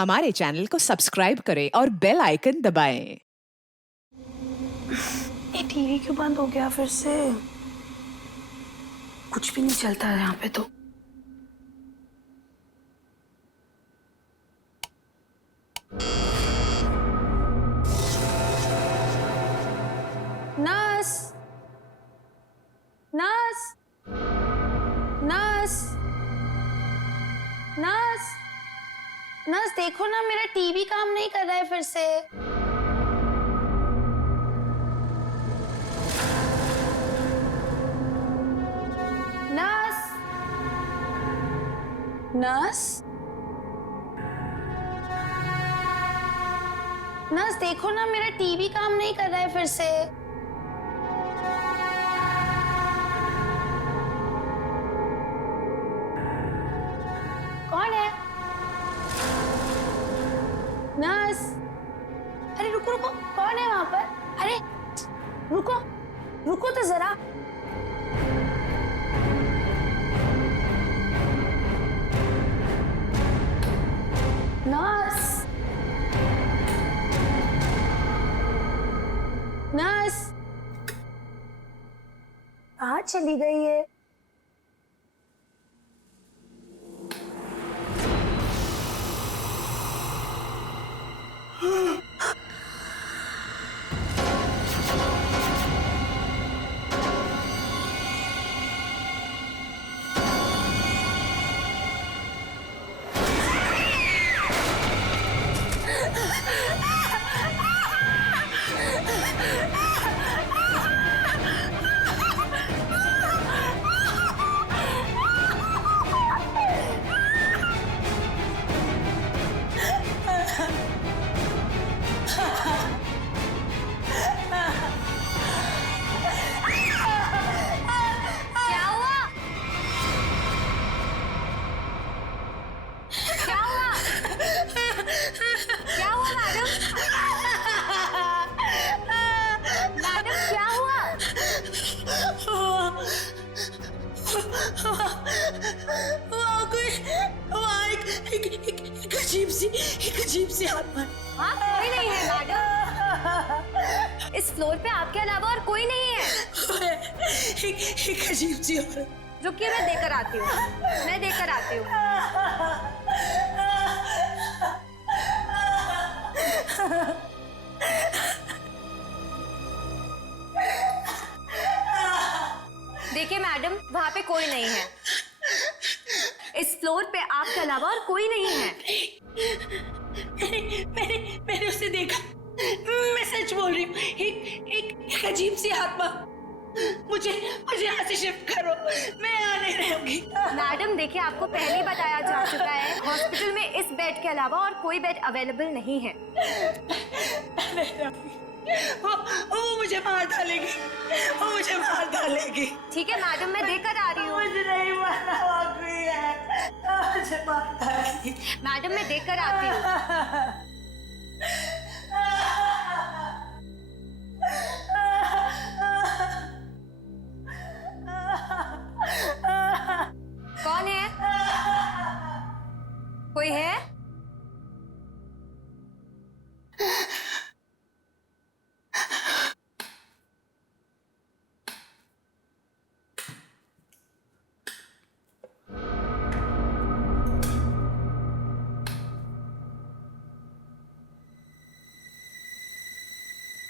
हमारे चैनल को सब्सक्राइब करें और बेल आइकन दबाएं। ये टीवी क्यों बंद हो गया फिर से? कुछ भी नहीं चलता है यहाँ पे तो। Nurse, nurse, nurse, nurse, nurse देखो ना, मेरा टीवी काम नहीं कर रहा है फिर से। नर्स, नर्स, नर्स देखो ना, मेरा टीवी काम नहीं कर रहा है फिर से। कौन है? नर्स, अरे रुको रुको, कौन है वहां पर? अरे रुको, रुको तो जरा। नर्स, नर्स, कहाँ चली गई है? क्या हुआ? क्या हुआ? क्या हुआ मैडम? मैडम क्या हुआ? वहाँ कोई, वहाँ एक अजीब सी आत्मा। हाँ, कोई नहीं है मैडम। इस फ्लोर पे आपके अलावा और कोई नहीं है। एक अजीब सी औरत। रुकिए, मैं देकर आती हूँ। मैं देकर आती हूँ। देखिए मैडम, वहाँ पे कोई नहीं है। इस फ्लोर पे आपके अलावा और कोई नहीं है। मैंने उसे देखा। मैं सच बोल रही हूँ। एक अजीब सी आत्मा। मुझे यहाँ से शिफ्ट करो, मैं यहाँ नहीं रहूंगी। मैडम देखिए, आपको पहले ही बताया जा चुका है, हॉस्पिटल में इस बेड के अलावा और कोई बेड अवेलेबल नहीं है। वो मुझे मार डालेगी, वो मुझे मार डालेगी। ठीक है मैडम, मैं देकर आ रही हूँ। मुझे नहीं मारना, वो कोई है, मुझे मार डालेगी। मैडम मैं देकर आती हूँ। कौन है? कोई है?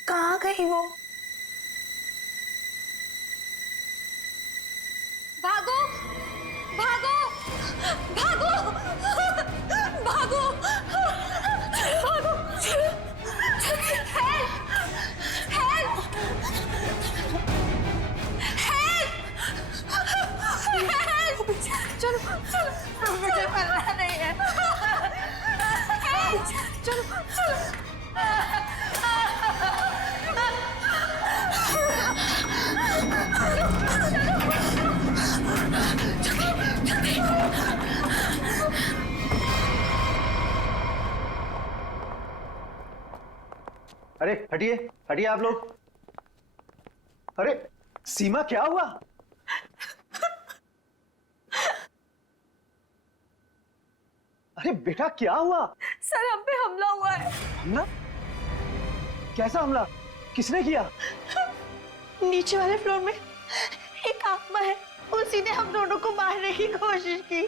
कहाँ गई वो? भागो, भागो, भागो, भागो, भागो, हेल्प, हेल्प, हेल्प, चलो, चलो, मुझे मरना नहीं है। चलो, चलो। अरे हटिए, हटिए आप लोग। अरे सीमा, क्या हुआ? अरे बेटा क्या हुआ? सर हम पे हमला हुआ है। हमला? कैसा हमला? किसने किया? नीचे वाले फ्लोर में एक आत्मा है, उसी ने हम दोनों को मारने की कोशिश की।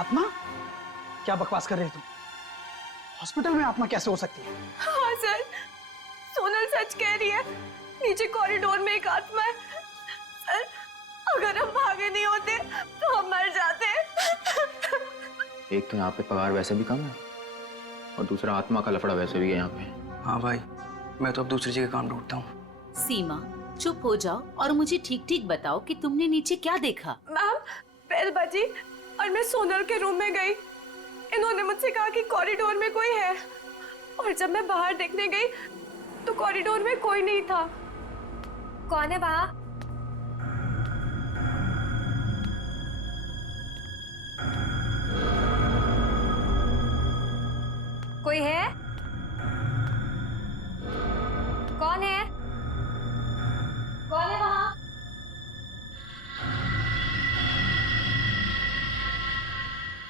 आत्मा? क्या बकवास कर रहे हो तुम? हॉस्पिटल में आत्मा कैसे हो सकती है? हाँ सर, सोनल सच कह रही है। नीचे कॉरिडोर में एक आत्मा है। सर अगर हम भागे नहीं होते तो हम मर जाते। एक तो यहाँ पे पगार वैसे भी कम है और दूसरा आत्मा का लफड़ा वैसे भी है यहाँ पे। हाँ भाई, मैं तो अब दूसरी जगह काम ढूंढता हूँ। सीमा चुप हो जाओ और मुझे ठीक ठीक बताओ कि तुमने नीचे क्या देखा। मैम बेल बजी और मैं सोनल के रूम में गई। इन्होंने मुझसे कहा कि कॉरिडोर में कोई है, और जब मैं बाहर देखने गई तो कॉरिडोर में कोई नहीं था। कौन है वहाँ? कोई है? कौन है? कौन है वहाँ?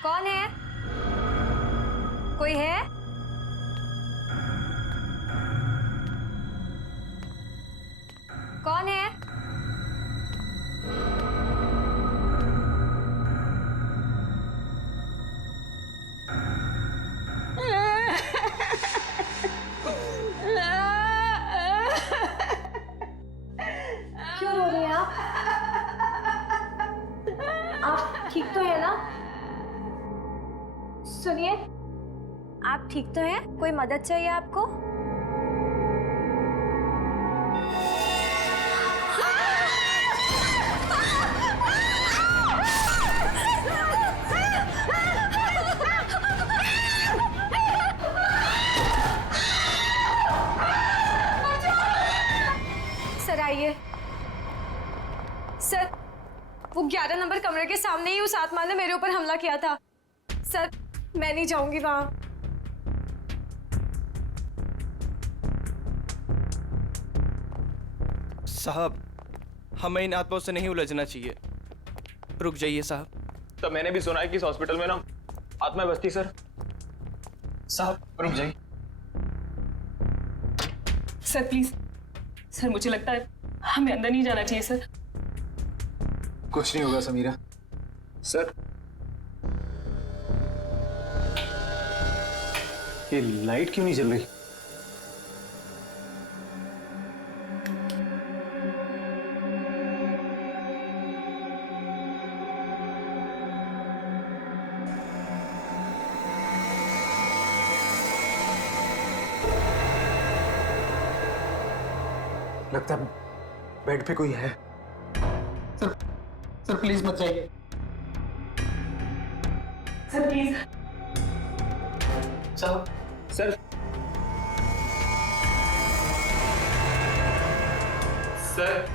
कौन है? कोई है? कौन है? क्यों रो रही हैं आप? आप ठीक तो है ना? सुनिए, आप ठीक तो हैं? कोई मदद चाहिए आपको? सर आइए। सर वो 11 नंबर कमरे के सामने ही उस आत्मा ने मेरे ऊपर हमला किया था। सर मैं नहीं जाऊंगी वहां। साहब, हमें इन आत्माओं से नहीं उलझना चाहिए। रुक जाइए साहब। तो मैंने भी सुना है कि इस हॉस्पिटल में ना आत्मा बसती सर। साहब रुक जाइए। सर प्लीज, सर मुझे लगता है हमें अंदर नहीं जाना चाहिए सर। कुछ नहीं होगा समीरा। सर ये लाइट क्यों नहीं जल रही? लगता है बेड पे कोई है। सर प्लीज मत जाइए। Sir please. साहब सर सर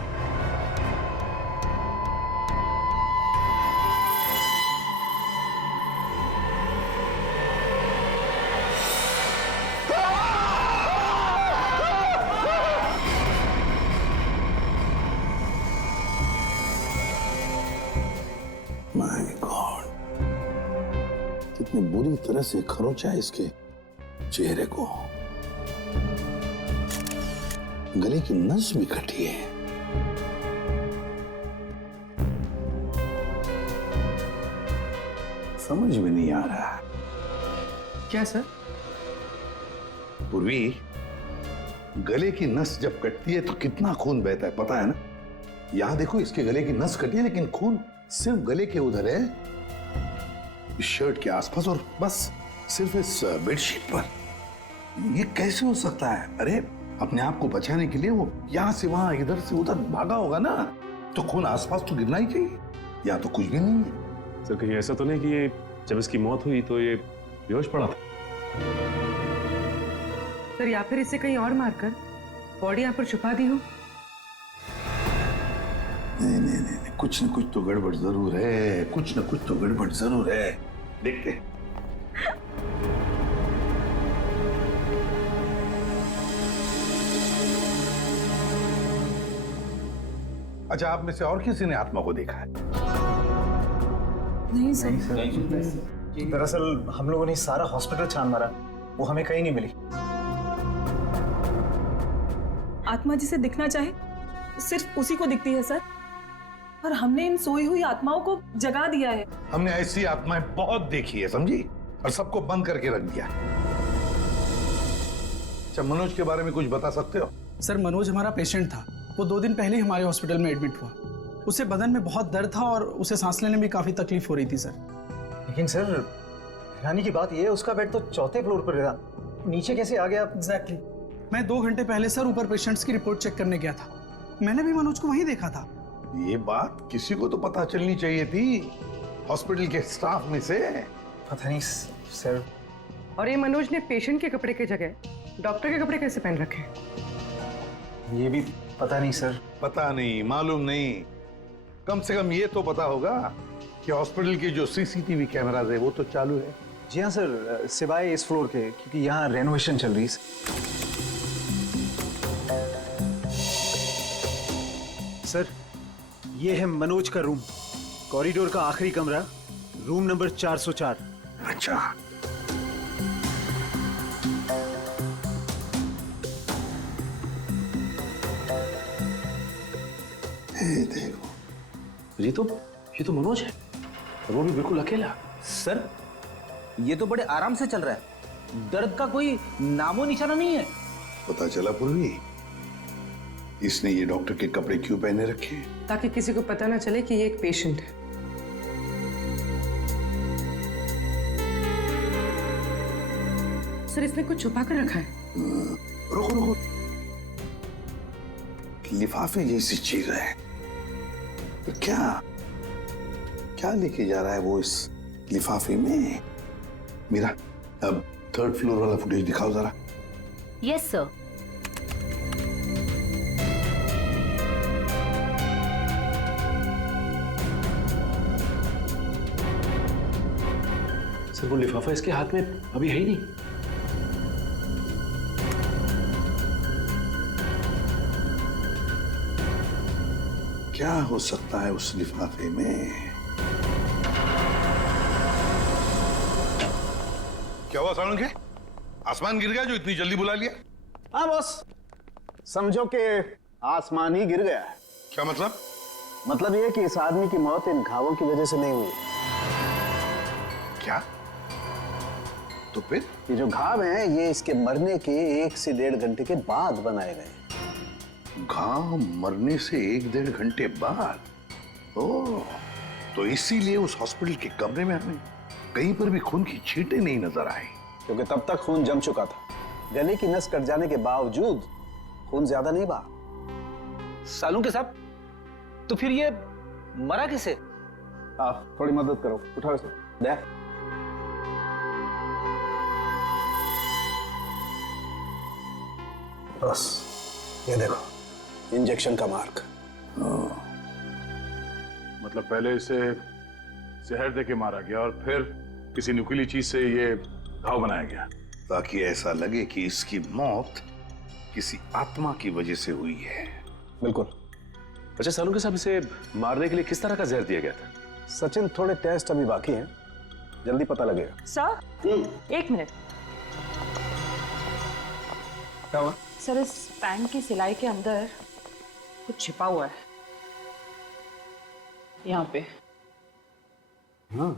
माय गॉड, कितनी बुरी तरह से खरोंचा है इसके चेहरे को। गले की नस भी कटी है। समझ में नहीं आ रहा। क्या सर? पूर्वी, गले की नस जब कटती है तो कितना खून बहता है पता है ना? यहां देखो, इसके गले की नस कटी है लेकिन खून सिर्फ गले के उधर है, इस शर्ट के आसपास, और बस सिर्फ इस बेडशीट पर। ये कैसे हो सकता है? अरे अपने आप को बचाने के लिए वो यहां से वहां इधर से उधर भागा होगा ना, तो खून आसपास तो गिरना ही चाहिए, या तो कुछ भी नहीं है। सर कहीं ऐसा तो नहीं कि ये जब इसकी मौत हुई तो ये बेहोश पड़ा था? सर या फिर इसे कहीं और मारकर बॉडी यहाँ पर छुपा दी हो। नहीं नहीं नहीं, कुछ न कुछ तो गड़बड़ जरूर है, कुछ न कुछ तो गड़बड़ जरूर है। देखते हैं। अच्छा, आप में से और किसी ने आत्मा को देखा है? नहीं सर। दरअसल हम लोगों ने सारा हॉस्पिटल छान मारा, वो हमें कहीं नहीं मिली। आत्मा जिसे दिखना चाहे सिर्फ उसी को दिखती है सर, और हमने इन सोई हुई आत्माओं को जगा दिया है। हमने ऐसी आत्माएं बहुत देखी है, समझी, और सबको बंद करके रख दिया। अच्छा, मनोज के बारे में कुछ बता सकते हो? सर, मनोज हमारा पेशेंट था। वो 2 दिन पहले ही हमारे हॉस्पिटल में एडमिट हुआ। उसे बदन में बहुत दर्द था और उसे सांस लेने में काफी तकलीफ हो रही थी सर। लेकिन सर, हैरानी की बात यह है उसका बेड तो 4थे फ्लोर पर था, नीचे कैसे आ गया? एग्जैक्टली। मैं 2 घंटे पहले सर ऊपर पेशेंट्स की रिपोर्ट चेक करने गया था। मैंने भी मनोज को वहीं देखा था। ये बात किसी को तो पता चलनी चाहिए थी, हॉस्पिटल के स्टाफ में से। पता नहीं सर। और ये मनोज ने पेशेंट के कपड़े की जगह डॉक्टर के कपड़े कैसे पहन रखे? ये भी पता नहीं सर। पता नहीं, मालूम नहीं, कम से कम ये तो पता होगा कि हॉस्पिटल के जो सीसीटीवी कैमराज है वो तो चालू है। जी हाँ सर, सिवाय इस फ्लोर के, क्योंकि यहाँ रेनोवेशन चल रही है। सर, ये है मनोज का रूम, कॉरिडोर का आखिरी कमरा, रूम नंबर 404। अच्छा, देखो, ये तो मनोज है, और वो भी बिल्कुल अकेला। सर, ये तो बड़े आराम से चल रहा है, दर्द का कोई नामो निशाना नहीं है। पता चला पूर्वी, इसने ये डॉक्टर के कपड़े क्यों पहने रखे? ताकि किसी को पता ना चले कि ये एक पेशेंट है। सर, इसने कुछ छुपा कर रखा है। रुको, लिफाफे जैसी चीज है। क्या लेके जा रहा है वो इस लिफाफे में? मीरा, अब 3rd फ्लोर वाला फुटेज दिखाओ जरा। Yes sir. सर, वो लिफाफा इसके हाथ में अभी है ही नहीं। क्या हो सकता है उस लिफाफे में? क्या हुआ सालू के? आसमान गिर गया जो इतनी जल्दी बुला लिया? हाँ बॉस, समझो कि आसमान ही गिर गया है। क्या मतलब? मतलब ये कि इस आदमी की मौत इन घावों की वजह से नहीं हुई। क्या? तो फिर? ये जो घाव हैं, ये इसके मरने के 1 से 1.5 घंटे के बाद बनाए गए। घाव मरने से 1-1.5 घंटे बाद? ओह, तो इसीलिए उस हॉस्पिटल के कमरे में हमें कहीं पर भी खून की छींटें नहीं नजर आई। क्योंकि तब तक खून जम चुका था। गले की नस कट जाने के बावजूद खून ज्यादा नहीं बहा। सालू के साहब, तो फिर ये मरा किसे? आप थोड़ी मदद करो, उठाओ इसे। दे। बस ये देखो, इंजेक्शन का मार्क। मतलब पहले इसे जहर देके मारा गया और फिर किसी नुकीली चीज से ये घाव बनाया गया, ताकि ऐसा लगे कि इसकी मौत किसी आत्मा की वजह से हुई है। बिल्कुल। अच्छा सालू के साहब, इसे मारने के लिए किस तरह का जहर दिया गया था? सचिन, थोड़े टेस्ट अभी बाकी हैं, जल्दी पता लगेगा। Sir, 1 minute. क्या हुआ? सर, इस पैंट की सिलाई के अंदर कुछ छिपा हुआ है, यहाँ पे। हाँ,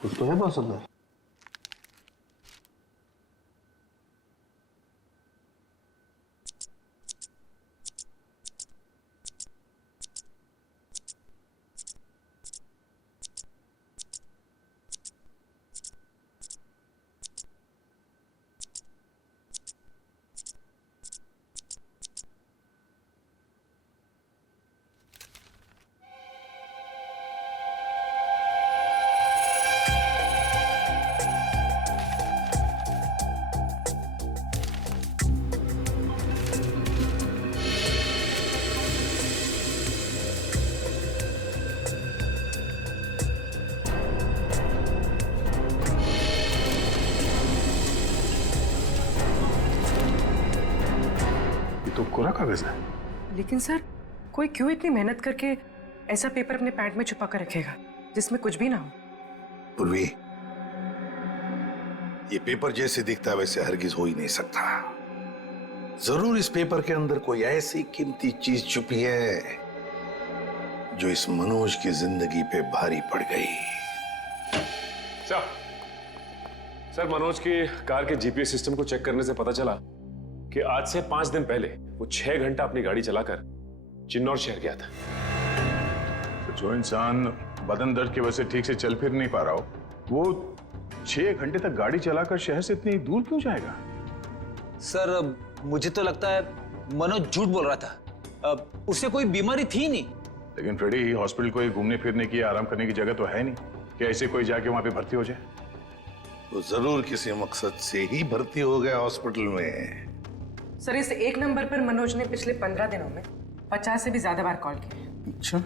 कुछ तो है बॉस अंदर। तो कोरा कागज है। लेकिन सर, कोई क्यों इतनी मेहनत करके ऐसा पेपर अपने पैंट में छुपा कर रखेगा? जिसमें कुछ भी ना हो। पूर्वी, ये पेपर जैसे दिखता है वैसे हरगिज हो ही नहीं सकता। जरूर इस पेपर के अंदर कोई ऐसी कीमती चीज छुपी है जो इस मनोज की जिंदगी पे भारी पड़ गई। सर, मनोज की कार के जीपीएस सिस्टम को चेक करने से पता चला कि आज से 5 दिन पहले वो 6 घंटा अपनी गाड़ी चलाकर चिन्नौर शहर गया था। तो जो इंसान बदन दर्द की वजह से ठीक से चल फिर नहीं पा रहा हो, वो 6 घंटे तक गाड़ी चलाकर शहर से इतनी दूर क्यों जाएगा? सर, मुझे तो लगता है मनोज झूठ बोल रहा था। उसे कोई बीमारी थी नहीं। लेकिन फ्रेडी, हॉस्पिटल कोई घूमने फिरने की, आराम करने की जगह तो है नहीं कि ऐसे कोई जाके वहां पे भर्ती हो जाए। वो जरूर किसी मकसद से ही भर्ती हो गया हॉस्पिटल में। सर, इस एक नंबर पर मनोज ने पिछले 15 दिनों में 50 से भी ज्यादा बार कॉल किया। अच्छा,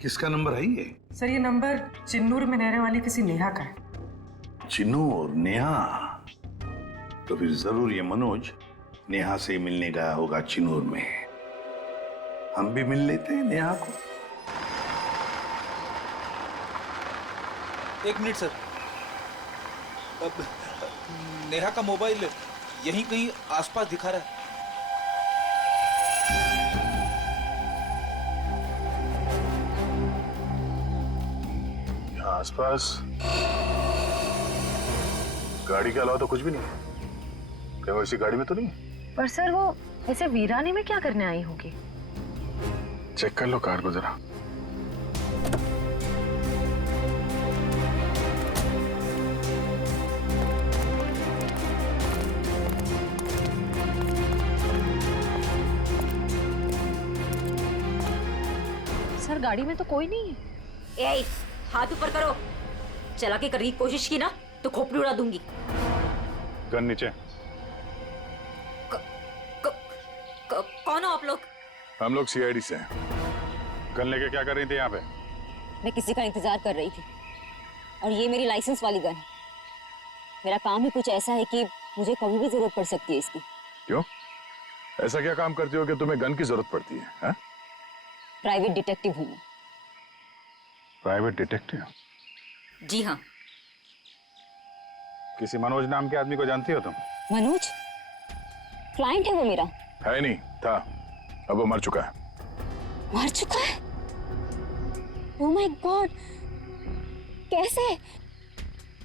किसका नंबर है ये? सर, ये नंबर चिन्नूर में रहने वाली किसी नेहा का है। चिन्नूर? नेहा? तो फिर जरूर ये मनोज नेहा से मिलने गया होगा चिन्नूर में। हम भी मिल लेते हैं नेहा को। 1 मिनट सर। नेहा का मोबाइल यहीं कहीं आसपास दिखा रहा है। यहाँ आसपास गाड़ी के अलावा तो कुछ भी नहीं है। क्या वो इसी गाड़ी में तो नहीं है? पर सर, वो ऐसे वीरानी में क्या करने आई होगी? चेक कर लो कार को जरा। सर, गाड़ी में तो कोई नहीं है। ए, हाथ ऊपर करो। चला के करने की कोशिश की ना तो खोपड़ी उड़ा दूंगी। गन नीचे। कौन हो आप लोग? हम लोग सीआईडी से हैं। गन लेके क्या कर रही थी यहाँ पे? मैं किसी का इंतजार कर रही थी और ये मेरी लाइसेंस वाली गन है। मेरा काम ही कुछ ऐसा है कि मुझे कभी भी जरूरत पड़ सकती है इसकी। क्यों? ऐसा क्या काम करती हो कि तुम्हें गन की जरूरत पड़ती है? हा? प्राइवेट डिटेक्टिव हूँ मैं। Private detective? जी हाँ। किसी मनोज नाम के आदमी को जानती हो तुम? मनोज? क्लाइंट है वो मेरा। है नहीं, था। अब वो मर चुका है। मर चुका है? ओह माय गॉड, कैसे?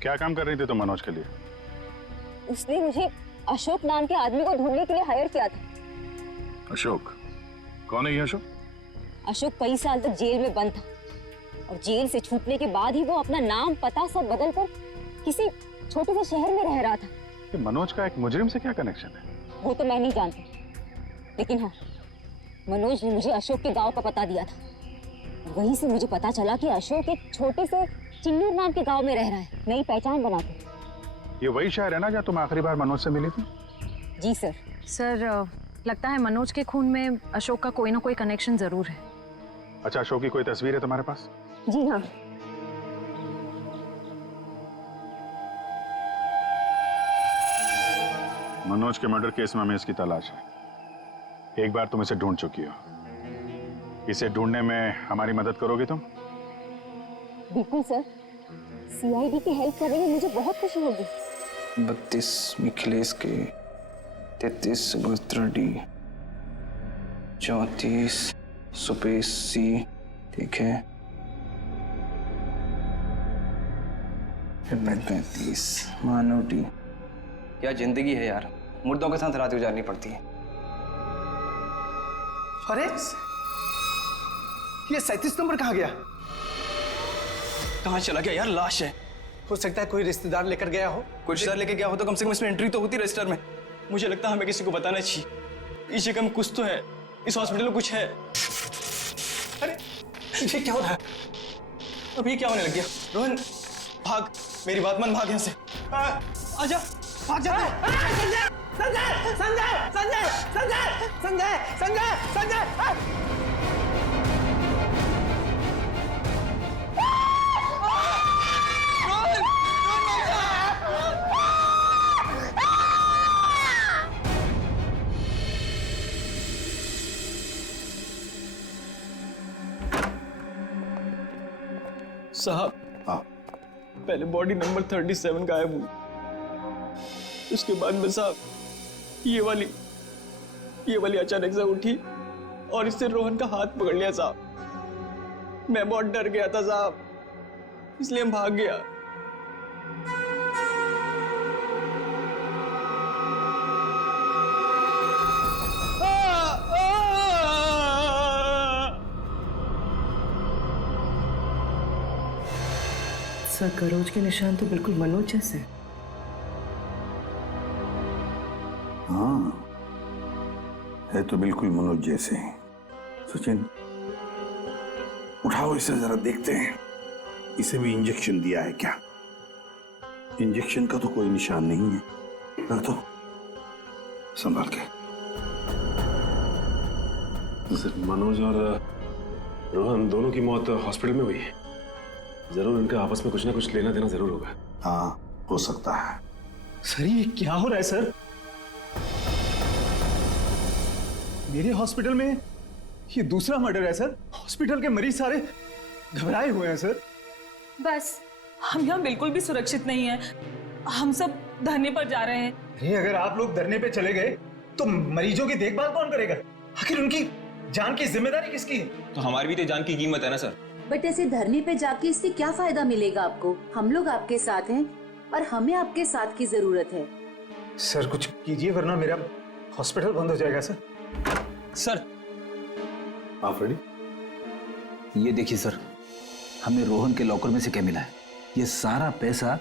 क्या काम कर रही थी तुम मनोज के लिए? उसने मुझे अशोक नाम के आदमी को ढूंढने के लिए हायर किया था। अशोक? कौन है ये अशोक? अशोक कई साल तक जेल में बंद था और जेल से छूटने के बाद ही वो अपना नाम पता सब बदल कर किसी छोटे से शहर में रह रहा था। ये मनोज का एक मुजरिम से क्या कनेक्शन है? वो तो मैं नहीं जानती, लेकिन हाँ, मनोज ने मुझे अशोक के गांव का पता दिया था। वहीं से मुझे पता चला कि अशोक एक छोटे से चिन्नूर नाम के गांव में रह रहा है, नई पहचान बना के। ये वही शहर है ना जहाँ तुम आखिरी बार मनोज से मिली थी? जी सर। सर, लगता है मनोज के खून में अशोक का कोई ना कोई कनेक्शन जरूर है। अच्छा, अशोक की कोई तस्वीर है तुम्हारे पास? जी हाँ। मनोज के मर्डर केस में हमें इसकी तलाश है। एक बार तुम इसे ढूंढ चुकी हो। इसे ढूंढने में हमारी मदद करोगे तुम? बिल्कुल सर, सीआईडी की हेल्प करने में मुझे बहुत खुशी होगी। 32 मिखिलेश के, 33 सुभद्रा डी, 34 सुपेश सी, ठीक है, 35 मानव डी। क्या जिंदगी है यार, मुर्दों के साथ रात गुजारनी पड़ती है। अरे ये 37 नंबर कहाँ गया? कहाँ चला गया यार? लाश है। हो सकता है कोई रिश्तेदार लेकर गया हो। कोई रिश्तेदार लेके गया हो तो कम से कम इसमें एंट्री तो होती रजिस्टर में। मुझे लगता है हमें किसी को बताना चाहिए। इस जगह में कुछ तो है, इस हॉस्पिटल में कुछ है। अरे ये क्या हो रहा है? अब ये क्या होने लग गया? रोहन भाग, मेरी बात मान, भाग यहाँ से। आजा, भाग जा। संजय! संजय! संजय! संजय! संजय! संजय! संजय! संजय! साहब, हाँ, पहले बॉडी नंबर 37 गायब हुई, उसके बाद में साहब ये वाली अचानक से उठी और इससे रोहन का हाथ पकड़ लिया साहब। मैं बहुत डर गया था साहब, इसलिए हम भाग गया। सर, गरोज के निशान तो बिल्कुल मनोज जैसे हैं। हाँ, है तो बिल्कुल मनोज जैसे हैं। सचिन, उठाओ इसे जरा देखते हैं, इसे भी इंजेक्शन दिया है क्या? इंजेक्शन का तो कोई निशान नहीं है। रख दो, संभाल के। सर, मनोज और रोहन दोनों की मौत हॉस्पिटल में हुई है। जरूर इनका आपस में कुछ ना कुछ लेना देना जरूर होगा। हाँ, हो सकता है। सर, ये क्या हो रहा है सर? मेरे हॉस्पिटल में ये दूसरा मर्डर है सर। हॉस्पिटल के मरीज सारे घबराए हुए हैं सर। बस हम यहाँ बिल्कुल भी सुरक्षित नहीं है। हम सब धरने पर जा रहे हैं। अरे, अगर आप लोग धरने पे चले गए तो मरीजों की देखभाल कौन करेगा? आखिर उनकी जान की जिम्मेदारी किसकी है? तो हमारी भी तो जान की कीमत है ना सर। बट ऐसे धरने पे जाके इससे क्या फायदा मिलेगा आपको? हम लोग आपके साथ हैं और हमें आपके साथ की जरूरत है। सर, कुछ कीजिए वरना मेरा हॉस्पिटल बंद हो जाएगा सर। सर, हाँ फ्रेडी, ये देखिए सर, हमें रोहन के लॉकर में से क्या मिला है। ये सारा पैसा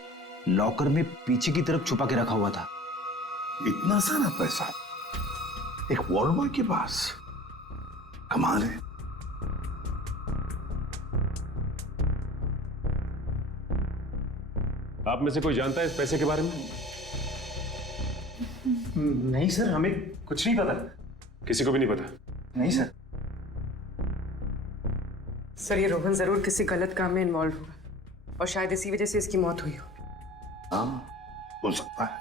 लॉकर में पीछे की तरफ छुपा के रखा हुआ था। इतना सारा पैसा एक वॉर्ड बॉय के पास? कमाल है। आप में से कोई जानता है इस पैसे के बारे में? नहीं सर, हमें कुछ नहीं पता। किसी को भी नहीं पता? नहीं सर। सर, ये रोहन जरूर किसी गलत काम में इन्वॉल्व हुआ और शायद इसी वजह से इसकी मौत हुई हो। हाँ, हो सकता है।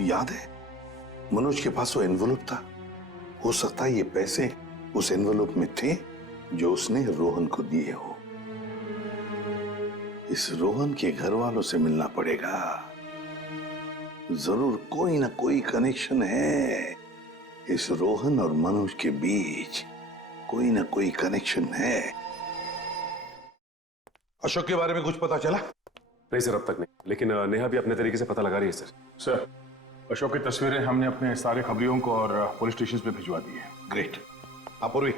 याद है मनोज के पास वो एनवेलप था। हो सकता है ये पैसे उस एनवेलप में थे जो उसने रोहन को दिए हो। इस रोहन के घर वालों से मिलना पड़ेगा। जरूर कोई ना कोई कनेक्शन है इस रोहन और मनोज के बीच। कोई ना कोई कनेक्शन है। अशोक के बारे में कुछ पता चला? नहीं सर, अब तक नहीं, लेकिन नेहा भी अपने तरीके से पता लगा रही है सर। सर, अशोक की तस्वीरें हमने अपने सारे खबरियों को और पुलिस स्टेशन पे भिजवा दी है। ग्रेट। अपूर्वी,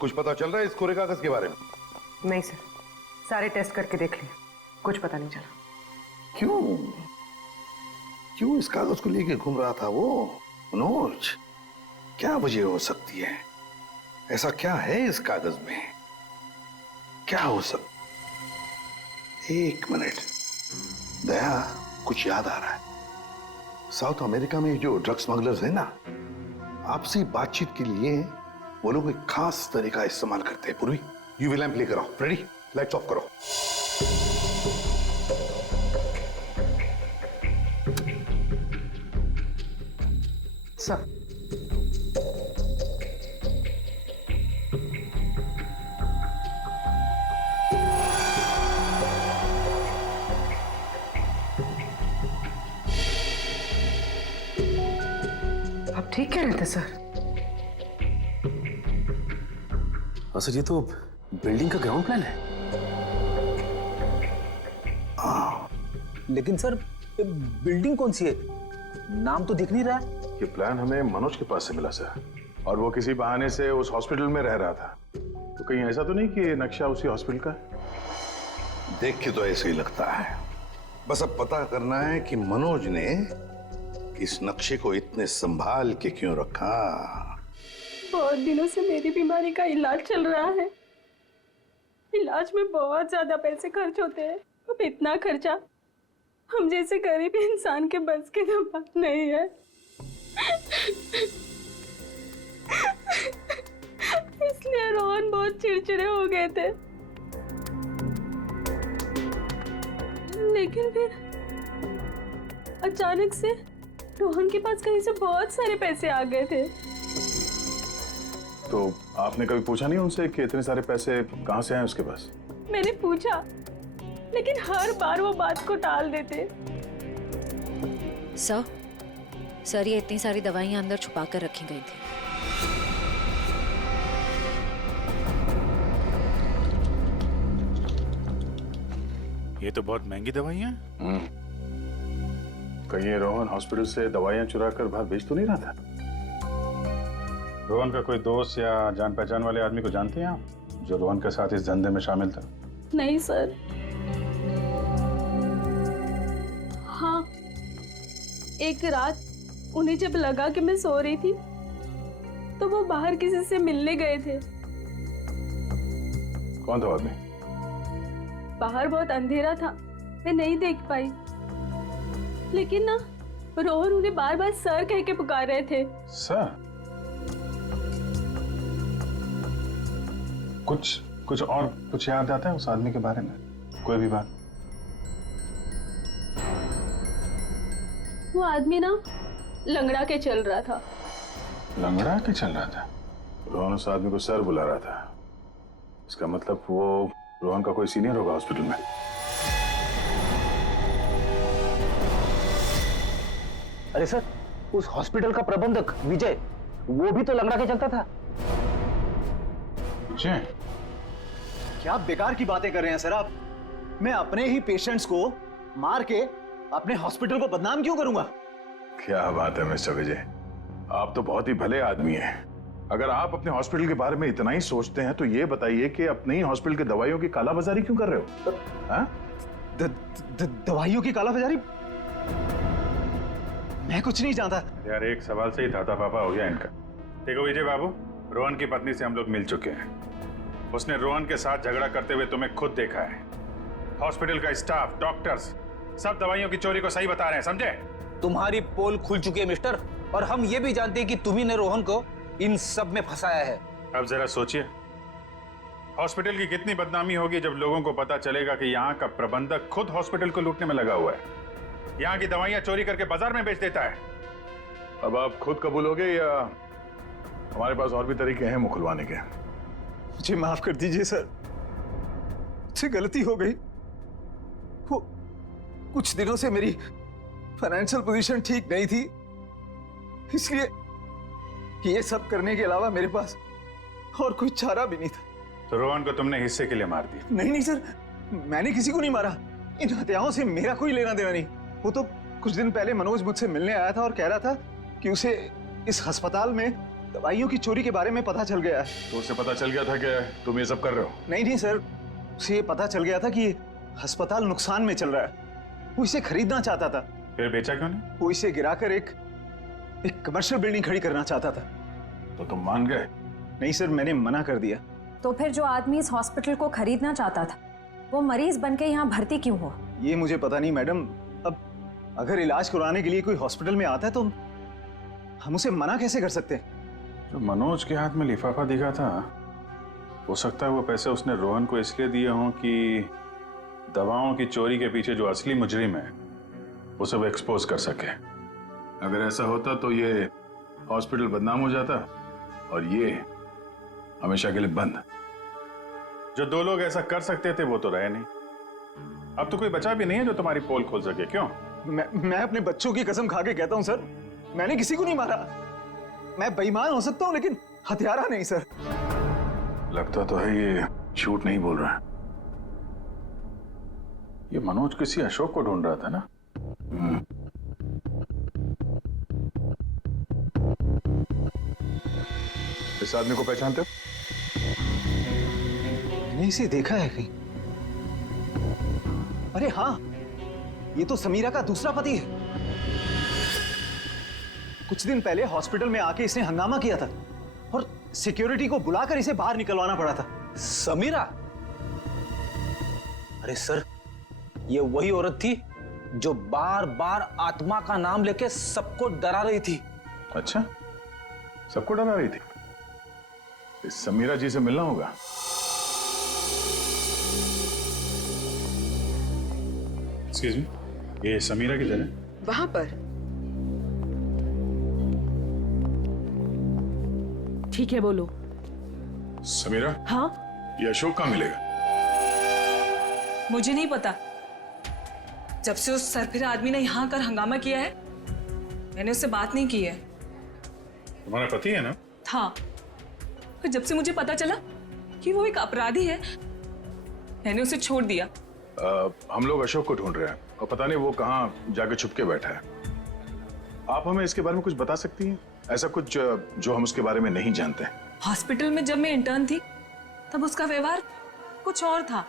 कुछ पता चल रहा है इस कोरे कागज के बारे में? नहीं सर, सारे टेस्ट करके देख लिए, कुछ पता नहीं चला। क्यों इस कागज को लेके घूम रहा था वो मनोज? क्या वजह हो सकती है? ऐसा क्या है इस कागज में? क्या हो सकता? एक मिनट, दया, कुछ याद आ रहा है। साउथ अमेरिका में जो ड्रग स्मगलर्स है ना, आपसी बातचीत के लिए वो लोग एक खास तरीका इस्तेमाल करते हैं। पूर्वी, यूवी लैंप लेकर आओ। रेडी, लाइट्स ऑफ करो। सर, आप ठीक कह रहे थे सर। हाँ सर, ये तो बिल्डिंग का ग्राउंड प्लान है। लेकिन सर, बिल्डिंग कौन सी है? नाम तो दिख नहीं रहा है। ये प्लान हमें मनोज के पास से मिला सर, और वो किसी बहाने से उस हॉस्पिटल में रह रहा था। तो कहीं ऐसा तो नहीं कि ये नक्शा उसी हॉस्पिटल का है? देख के तो ऐसे ही लगता है। बस अब पता करना है कि मनोज ने इस नक्शे को इतने संभाल के क्यों रखा। बहुत दिनों से मेरी बीमारी का इलाज चल रहा है। इलाज में बहुत ज्यादा पैसे खर्च होते हैं। अब इतना खर्चा हम जैसे गरीब इंसान के बस की तो बात नहीं है। इसलिए रोहन बहुत चिड़चिड़े हो गए थे। लेकिन फिर अचानक से रोहन के पास कहीं से बहुत सारे पैसे आ गए थे। तो आपने कभी पूछा नहीं उनसे कि इतने सारे पैसे कहाँ से आए उसके पास? मैंने पूछा, लेकिन हर बार वो बात को टाल देते। सर ये इतनी सारी दवाइयां अंदर छुपा कर रखी गई थी। ये तो बहुत महंगी दवाइयां हैं। कहीं ये रोहन हॉस्पिटल से दवाइयां चुरा कर बाहर बेच तो नहीं रहा था? रोहन का कोई दोस्त या जान पहचान वाले आदमी को जानते हैं आप, जो रोहन के साथ इस धंधे में शामिल था? नहीं सर। हाँ, एक रात उन्हें जब लगा कि मैं सो रही थी तो वो बाहर किसी से मिलने गए थे। कौन था आदमी? बाहर बहुत अंधेरा था, मैं नहीं देख पाई, लेकिन ना रोहन उन्हें बार बार सर कह के पुकार रहे थे। सर? कुछ और कुछ याद आता है उस आदमी के बारे में? कोई भी बात? वो आदमी ना लंगड़ा के चल रहा था। लंगड़ा के चल रहा था? रोहन उस आदमी को सर बुला रहा था। इसका मतलब वो रोहन का कोई सीनियर होगा हॉस्पिटल में। अरे सर, उस हॉस्पिटल का प्रबंधक विजय, वो भी तो लंगड़ा के चलता था। विजय? क्या बेकार की बातें कर रहे हैं सर आप? मैं अपने ही पेशेंट्स को मार के अपने हॉस्पिटल को बदनाम क्यों करूंगा? क्या बात है मिस्टर विजय, आप तो बहुत ही भले आदमी हैं। अगर आप अपने हॉस्पिटल के बारे में इतना ही सोचते हैं तो ये बताइए कि अपने ही हॉस्पिटल के दवाइयों की कालाबाजारी क्यों कर रहे हो? दवाइयों की कालाबाजारी? मैं कुछ नहीं जानता यार। एक सवाल से ही धाता पापा हो गया इनका। देखो विजय बाबू, रोहन की पत्नी से हम लोग मिल चुके हैं। उसने रोहन के साथ झगड़ा करते हुए तुम्हें खुद देखा है। हॉस्पिटल का स्टाफ, डॉक्टर्स सब दवाइयों की चोरी को सही बता रहे हैं, समझे? तुम्हारी पोल खुल चुकी है मिस्टर, और हम ये भी जानते हैं कि तुम्ही ने रोहन को इन सब में फंसाया है। अब जरा सोचिए, हॉस्पिटल की कितनी बदनामी होगी जब लोगों को पता चलेगा कि यहाँ का प्रबंधक खुद हॉस्पिटल को लूटने में लगा हुआ है, यहाँ की दवाइयाँ चोरी करके बाजार में बेच देता है। अब आप खुद कबूलोगे या हमारे पास और भी तरीके हैं मुंह खुलवाने के? मुझे माफ कर दीजिए सर, मुझसे गलती हो गई। वो कुछ दिनों से मेरी फाइनेंशियल पोजीशन ठीक नहीं थी, इसलिए ये सब करने के अलावा मेरे पास और कोई चारा भी नहीं था। तो रोहन को तुमने हिस्से के लिए मार दिया? नहीं सर, मैंने किसी को नहीं मारा। इन हत्याओं से मेरा कोई लेना देना नहीं। वो तो कुछ दिन पहले मनोज मुझसे मिलने आया था और कह रहा था कि उसे इस अस्पताल में दवाइयों की चोरी के बारे में पता चल गया है। तो उसे पता चल गया था कि तुम ये सब कर रहे हो? नहीं सर, उसे ये पता चल गया था कि अस्पताल नुकसान में चल रहा है। वो इसे खरीदना चाहता था। फिर बेचा क्यों नहीं? वो इसे गिराकर एक कमर्शियल बिल्डिंग खड़ी करना चाहता था। तो तुम मान गए? नहीं सर, मैंने मना कर दिया। तो फिर जो आदमी इस हॉस्पिटल को खरीदना चाहता था वो मरीज बनके यहाँ भर्ती क्यों हुआ? ये मुझे पता नहीं मैडम। अब अगर इलाज करवाने के लिए कोई हॉस्पिटल में आता है तो हम उसे मना कैसे कर सकते हैं? जो मनोज के हाथ में लिफाफा दिखा था, हो सकता है वो पैसे उसने रोहन को इसलिए दिए हों कि दवाओं की चोरी के पीछे जो असली मुजरिम है उसे वो एक्सपोज कर सके। अगर ऐसा होता तो ये हॉस्पिटल बदनाम हो जाता और ये हमेशा के लिए बंद। जो दो लोग ऐसा कर सकते थे वो तो रहे नहीं। अब तो कोई बचा भी नहीं है जो तुम्हारी पोल खोल सके। क्यों? मैं अपने बच्चों की कसम खा के कहता हूं सर, मैंने किसी को नहीं मारा। मैं बेईमान हो सकता हूं लेकिन हत्यारा नहीं सर। लगता तो है ये झूठ नहीं बोल रहा है। ये मनोज किसी अशोक को ढूंढ रहा था ना? इस आदमी को पहचानते हो? मैंने इसे देखा है कहीं। अरे हाँ, ये तो समीरा का दूसरा पति है। कुछ दिन पहले हॉस्पिटल में आके इसने हंगामा किया था और सिक्योरिटी को बुलाकर इसे बाहर निकलवाना पड़ा था। समीरा? अरे सर, ये वही औरत थी जो बार बार आत्मा का नाम लेके सबको डरा रही थी। अच्छा, सबको डरा रही थी? इस समीरा जी से मिलना होगा। एक्सक्यूज मी, ये समीरा किधर है? वहां पर। ठीक है, बोलो समीरा, हाँ, ये अशोक कहाँ मिलेगा? मुझे नहीं पता। जब से उस सरफिरा आदमी ने यहाँ आकर हंगामा किया है, मैंने उससे बात नहीं की है। तुम्हारा पति है ना? हाँ, और जब से मुझे पता चला कि वो एक अपराधी है, मैंने उसे छोड़ दिया। हम लोग अशोक को ढूंढ रहे हैं और पता नहीं वो कहाँ जाके छुप के बैठा है। आप हमें इसके बारे में कुछ बता सकती हैं? ऐसा कुछ जो हम उसके बारे में नहीं जानते हैं। हॉस्पिटल में जब मैं इंटर्न थी तब उसका व्यवहार कुछ और था,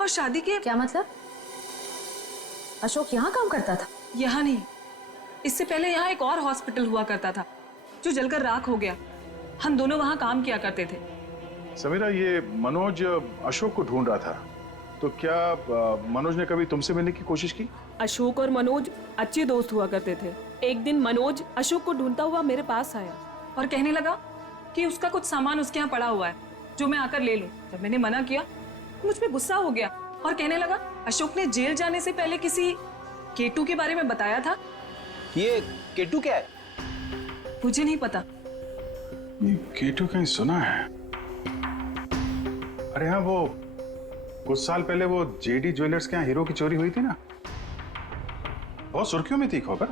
और शादी के... क्या मतलब? अशोक यहाँ काम करता था? यहाँ नहीं, इससे पहले यहाँ एक और हॉस्पिटल हुआ करता था जो जलकर राख हो गया। हम दोनों वहाँ काम किया करते थे। समीरा, ये मनोज अशोक को ढूंढ रहा था, तो क्या मनोज ने कभी तुमसे मिलने की कोशिश की? अशोक और मनोज अच्छे दोस्त हुआ करते थे। एक दिन मनोज अशोक को ढूंढता हुआ मेरे पास आया और कहने लगा कि उसका कुछ सामान उसके यहाँ पड़ा हुआ है जो मैं आकर ले लूं। जब मैंने मना किया, मुझ पे गुस्सा हो गया और कहने लगा अशोक ने जेल जाने से पहले किसी केटू के बारे में बताया था। ये केटू क्या है? मुझे नहीं पता। ये केटू कहीं सुना है। अरे हाँ, वो कुछ साल पहले वो जेडी ज्वेलर्स के यहाँ हीरो की चोरी हुई थी ना, बहुत सुर्खियों में थी खबर।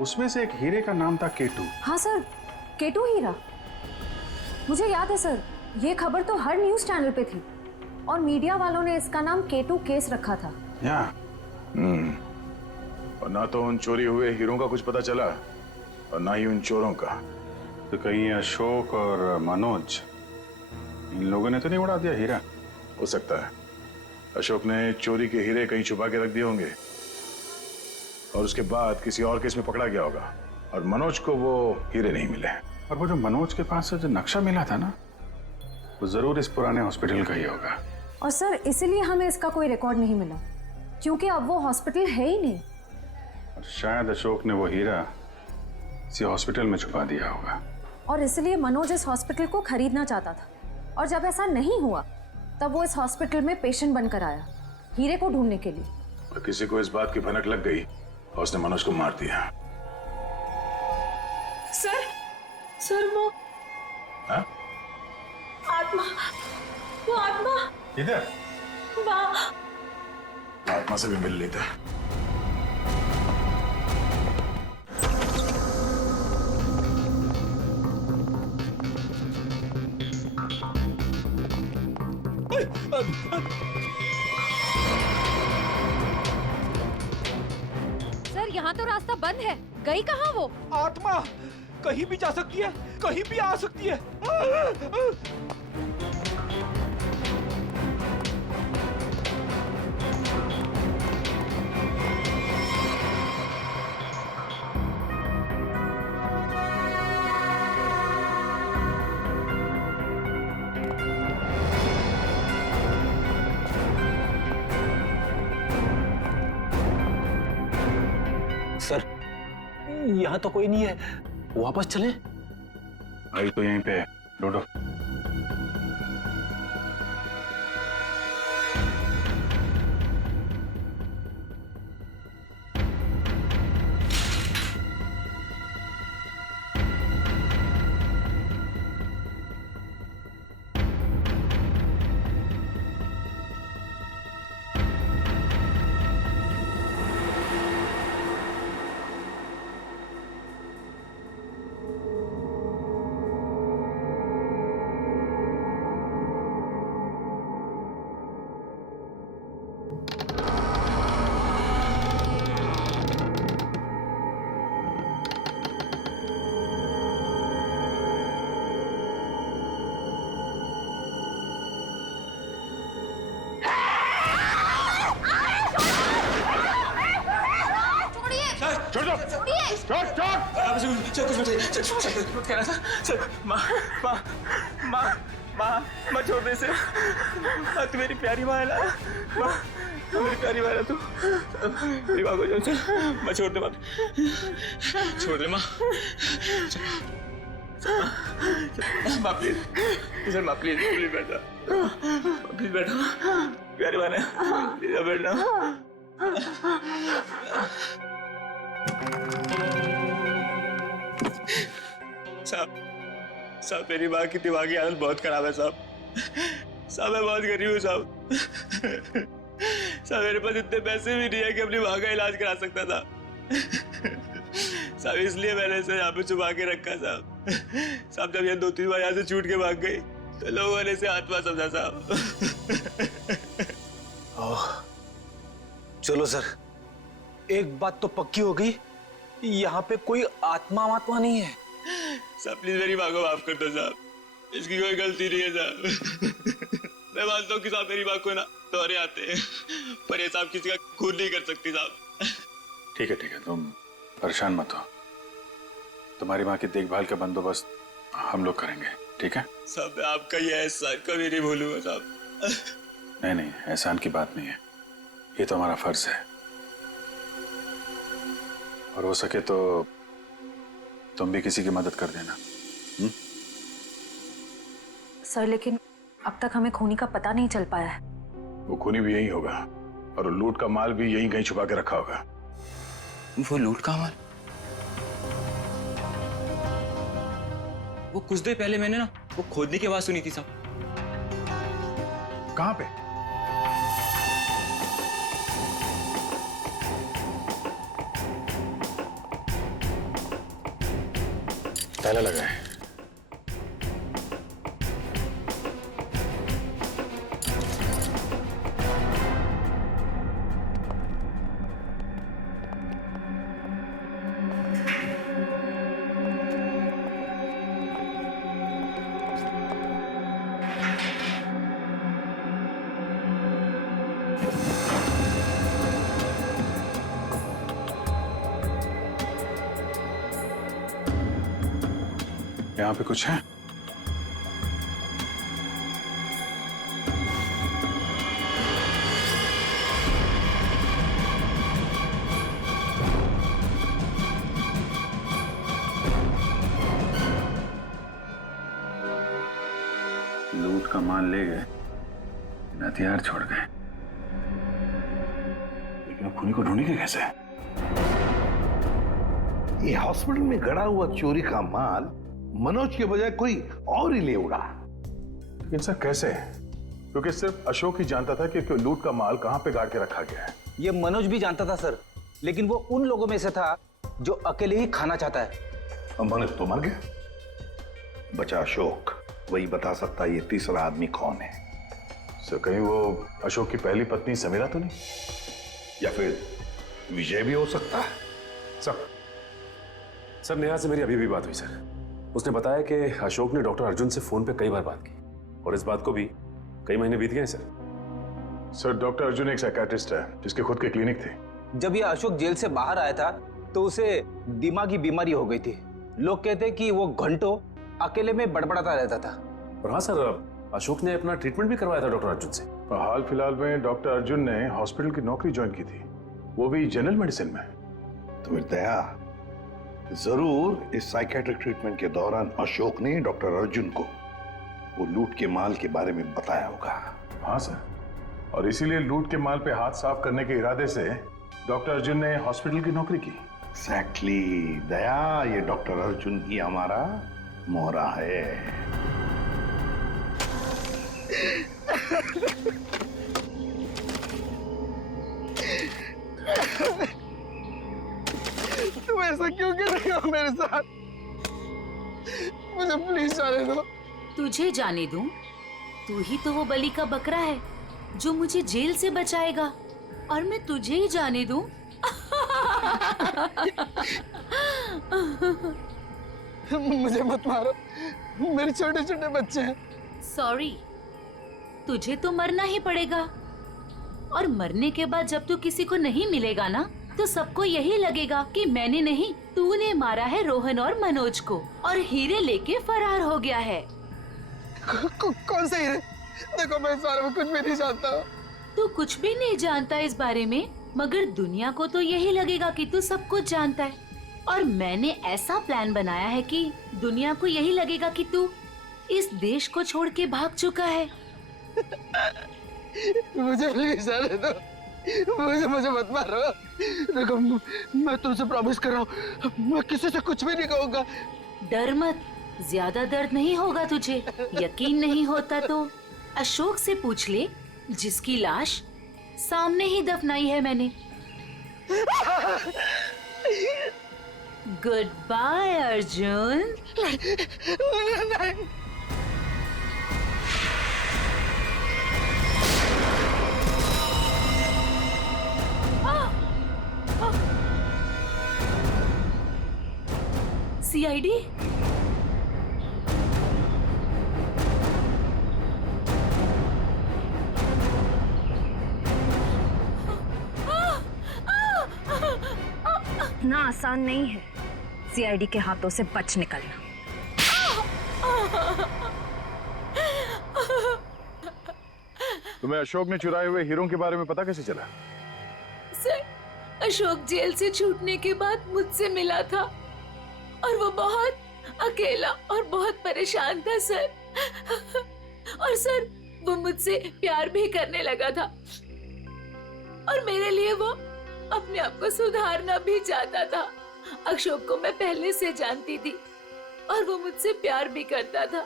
उसमें से एक हीरे का नाम था केटू। हाँ सर, केटू हीरा, मुझे याद है सर। ये खबर तो हर न्यूज चैनल पे थी और मीडिया वालों ने इसका नाम केटू केस रखा था। या और ना तो उन चोरी हुए हीरों का कुछ पता चला और ना ही उन चोरों का। तो कहीं अशोक और मनोज, इन लोगों ने तो नहीं उड़ा दिया हीरा? हो सकता है अशोक ने चोरी के हीरे कहीं छुपा के रख दिए होंगे और उसके बाद किसी और केस में पकड़ा गया होगा और मनोज को वो हीरे नहीं मिले। और वो जो मनोज के पास से जो नक्शा मिला था ना, वो जरूर इस पुराने हॉस्पिटल का ही होगा। और सर, इसीलिए हमें इसका कोई रिकॉर्ड नहीं मिला, क्योंकि अब वो हॉस्पिटल है ही नहीं। और शायद अशोक ने वो हीरा इसी हॉस्पिटल में छुपा दिया होगा। और इसलिए मनोज इस हॉस्पिटल को खरीदना चाहता था, और जब ऐसा नहीं हुआ तब वो इस हॉस्पिटल में पेशेंट बनकर आया हीरे को ढूंढने के लिए। और किसी को इस बात की भनक लग गई और उसने मनोज को मार दिया। सर वो हाँ? आत्मा, वो आत्मा इधर वहाँ। आत्मा से भी मिल लेता। सर, यहाँ तो रास्ता बंद है। गई कहाँ वो? आत्मा कहीं भी जा सकती है, कहीं भी आ सकती है। सर, यहाँ तो कोई नहीं है, वापस चलें? आई तो यहीं पे है, डोडो। छोड़ दो। कह रहा था सर, माँ माँ माँ माँ माँ छोड़ दे इसे। माँ तू मेरी प्यारी माँ है ना, माँ मेरी प्यारी माँ है तू। मेरी माँ को छोड़, माँ छोड़ दे, माँ छोड़ दे माँ। माँ प्लीज सर, माँ प्लीज प्लीज बैठा, प्लीज बैठा, प्यारी माँ ने प्लीज बैठना। साहब साहब मेरी माँ की दिमागी हालत बहुत खराब है साहब। साहब मैं बहुत गरीब हूँ साहब। साहब मेरे पास इतने पैसे भी नहीं है कि अपनी माँ का इलाज करा सकता था। साहब इसलिए मैंने इसे यहाँ पे छुपा के रखा साहब। साहब जब ये 2-3 बार यहाँ से छूट के भाग गई तो लोगों ने इसे आत्मा समझा साहब। चलो सर, एक बात तो पक्की हो गई, यहाँ पे कोई आत्मा नहीं है। साहब प्लीज मेरी माँ को माफ कर दो साहब, इसकी कोई गलती नहीं है साहब। मैं मानता हूँ कि साहब मेरी माँ को ना दौरे आते हैं, पर ये साहब किसी का खून नहीं कर सकती साहब। ठीक है, तुम परेशान मत हो। तुम्हारी माँ की देखभाल का बंदोबस्त हम लोग करेंगे, ठीक है? साहब मैं आपका ये एहसान कभी नहीं भूलूंगा साहब। नहीं, एहसान की बात नहीं है, ये तो हमारा फर्ज है। और हो सके तो तुम भी किसी की मदद कर देना। सर लेकिन अब तक हमें खूनी का पता नहीं चल पाया है। वो खूनी भी यही होगा और लूट का माल भी यहीं कहीं छुपा के रखा होगा। वो लूट का माल? वो कुछ देर पहले मैंने ना वो खोदने की आवाज सुनी थी साहब। कहाँ पे? ताला लगा है। यहाँ पे कुछ है? लूट का माल ले गए, हथियार छोड़ गए, लेकिन खूनी को ढूंढेंगे कैसे? ये हॉस्पिटल में गड़ा हुआ चोरी का माल मनोज के बजाय कोई और ही ले उड़ा। लेकिन सर कैसे? क्योंकि सिर्फ अशोक ही जानता था कि लूट का माल कहां पे गाड़ के रखा गया है। ये मनोज भी जानता था सर, लेकिन वो उन लोगों में से था जो अकेले ही खाना चाहता है। मनोज तो मर गया, बचा अशोक, वही बता सकता है ये तीसरा आदमी कौन है। सर कहीं वो अशोक की पहली पत्नी समीरा तो नहीं? या फिर विजय भी हो सकता है। सर नेहा से मेरी अभी भी बात हुई सर। उसने बताया कि अशोक ने डॉक्टर अर्जुन से फोन पे कई बार बात की और इस बात को भी कई महीने बीत गए सर। डॉक्टर अर्जुन एक साइकियाट्रिस्ट है जिसके खुद के क्लिनिक थे। जब ये अशोक जेल से बाहर आया था तो उसे दिमागी बीमारी हो गई थी। लोग कहते कि वो घंटों अकेले में बड़बड़ाता रहता था। और हाँ सर, अशोक ने अपना ट्रीटमेंट भी करवाया था डॉक्टर अर्जुन से। हाल फिलहाल में डॉक्टर अर्जुन ने हॉस्पिटल की नौकरी ज्वाइन की थी, वो भी जनरल मेडिसिन में। तो फिर दया जरूर इस साइकेट्रिक ट्रीटमेंट के दौरान अशोक ने डॉक्टर अर्जुन को वो लूट के माल के बारे में बताया होगा। हाँ सर, और इसीलिए लूट के माल पे हाथ साफ करने के इरादे से डॉक्टर अर्जुन ने हॉस्पिटल की नौकरी की। एग्जैक्टली दया, ये डॉक्टर अर्जुन ही हमारा मोहरा है। तुम ऐसा क्यों कर रहे हो मेरे साथ? मुझे प्लीज जाने दो। तुझे जाने दूं? तू ही तो वो बलि का बकरा है जो मुझे जेल से बचाएगा, और मैं तुझे ही जाने दूं? मुझे मत मारो, मेरे छोटे छोटे बच्चे हैं। सॉरी, तुझे तो मरना ही पड़ेगा, और मरने के बाद जब तू किसी को नहीं मिलेगा ना, तो सबको यही लगेगा कि मैंने नहीं, तूने मारा है रोहन और मनोज को, और हीरे लेके फरार हो गया है। कौन से हीरे? देखो मैं इस बारे में कुछ भी नहीं जानता। तू कुछ भी नहीं जानता इस बारे में, मगर दुनिया को तो यही लगेगा कि तू सब कुछ जानता है, और मैंने ऐसा प्लान बनाया है कि दुनिया को यही लगेगा कि तू इस देश को छोड़ के भाग चुका है। मुझे प्लीज जाने दो, मुझे मत मारो। देखो मैं तुमसे प्रॉमिस कर रहा हूँ, मैं किसी से कुछ भी नहीं कहूँगा। डर मत, ज्यादा दर्द नहीं होगा तुझे। यकीन नहीं होता तो अशोक से पूछ ले, जिसकी लाश सामने ही दफनाई है मैंने। Goodbye Arjun. सीआईडी? इतना आसान नहीं है सीआईडी के हाथों से बच निकलना। तुम्हें अशोक ने चुराए हुए हीरों के बारे में पता कैसे चला? सर, अशोक जेल से छूटने के बाद मुझसे मिला था और वो बहुत अकेला और बहुत परेशान था सर। और सर, वो मुझसे प्यार भी करने लगा था और मेरे लिए वो अपने आप को सुधारना भी चाहता था। अशोक को मैं पहले से जानती थी और वो मुझसे प्यार भी करता था।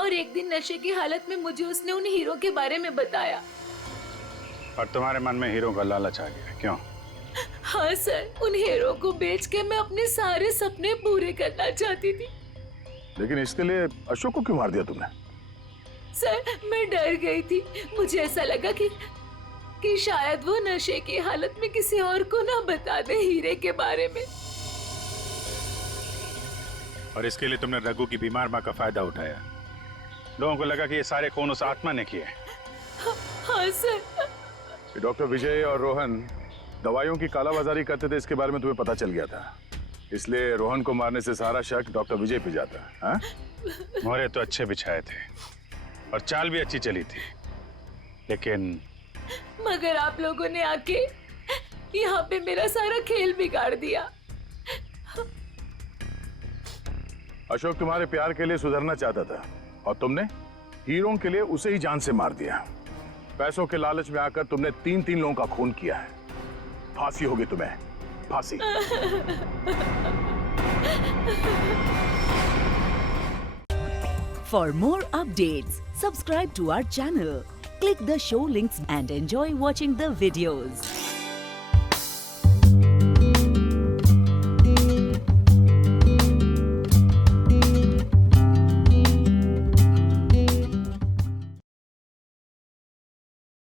और एक दिन नशे की हालत में मुझे उसने उन हीरो के बारे में बताया। और तुम्हारे मन में हीरो का लालच आ गया, क्यों? हाँ सर, उन हीरो को बेच के मैं अपने सारे सपने पूरे करना चाहती थी। लेकिन इसके लिए अशोक को क्यों मार दिया तुमने? सर, मैं डर गई थी। मुझे ऐसा लगा कि शायद वो नशे की हालत में किसी और को ना बता दे हीरे के बारे में। और इसके लिए तुमने रघु की बीमार माँ का फायदा उठाया। लोगों को लगा कि ये सारे खून उस आत्मा ने किए। हाँ सर। डॉक्टर विजय और रोहन दवाइयों की कालाबाजारी करते थे, इसके बारे में तुम्हें पता चल गया था। इसलिए रोहन को मारने से सारा शक डॉक्टर विजय पे जाता। हाँ? मोहरे तो अच्छे बिछाए थे और चाल भी अच्छी चली थी, लेकिन मगर आप लोगों ने आके यहाँ पे मेरा सारा खेल बिगाड़ दिया। अशोक तुम्हारे प्यार के लिए सुधरना चाहता था और तुमने हीरों के लिए उसे ही जान से मार दिया। पैसों के लालच में आकर तुमने 3 लोगों का खून किया है। फांसी होगी तुम्हें, फांसी। For more updates, subscribe to our channel, click the show links and enjoy watching the videos.